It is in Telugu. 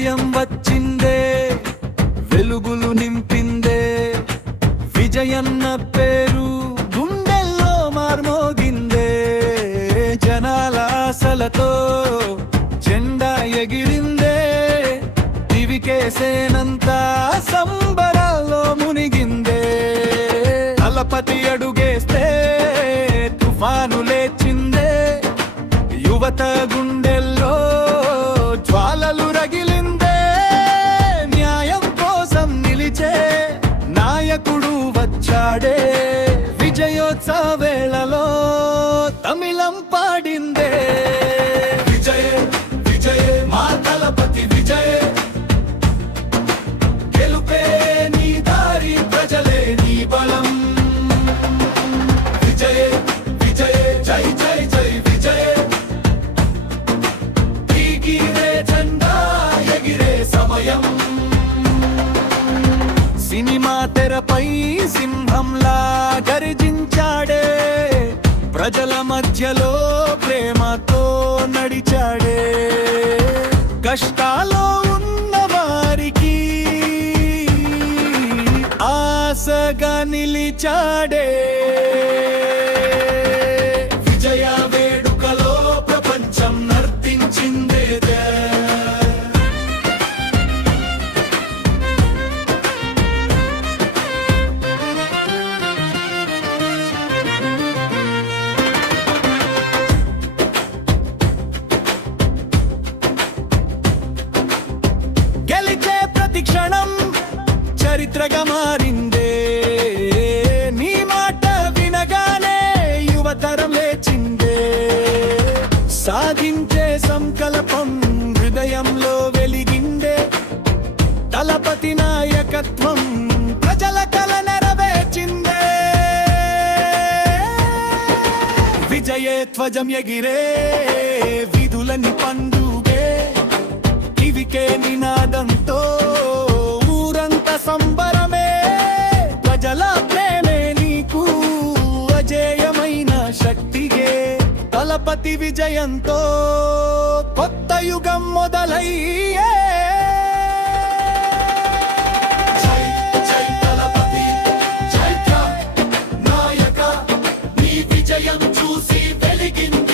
విజయం వచ్చిందే, వెలుగులు నింపిందే. విజయన్న పేరు గుండెల్లో మార్మోగిందే. జనాల ఆశలతో జెండా ఎగిరిందే. దివికేసేనంతా సంబరాల్లో మునిగిందే. దళపతి అడుగేస్తే తుఫాను లేచిందే. యువత గుండెల్లో జ్వాలలు రగిలిందే. న్యాయం కోసం నిలిచే నాయకుడు వచ్చాడే. విజయోత్సవ వేళలో తమిళం పాడిందే. విజయ విజయ మా దళపతి విజయ, గెలుపే నీ దారి, ప్రజలే నీ బలం. విజయ విజయ జై జై జై విజయ, ఎగిరే జెండా ఎగిరే సమయం. సినిమా తెరపై సింహంలా గర్జించాడే. ప్రజల మధ్యలో ప్రేమతో నడిచాడే. కష్టాల్లో ఉన్న వారికి ఆశగా నిలిచాడే. విజయ వేడుకలో ప్రపంచం నర్తించిందే. గెలిచే ప్రతి క్షణం చరిత్రగా మారిందే. నీ మాట వినగానే యువతరం లేచిందే. సాధించే సంకల్పం హృదయంలో వెలిగిందే. దళపతి నాయకత్వం ప్రజల కల నెరవేర్చిందే. విజయే ధ్వజం ఎగిరే, విధులని పండుగే. ఇవికే నినాదంతో ఊరంత సంబరమే. ప్రజల ప్రేమే నీకు అజేయమైన శక్తిగే. దళపతి విజయంతో కొత్త యుగం మొదలయ్యే. జై జై దళపతి జై నాయక, నీ విజయం చూసి వెలిగింది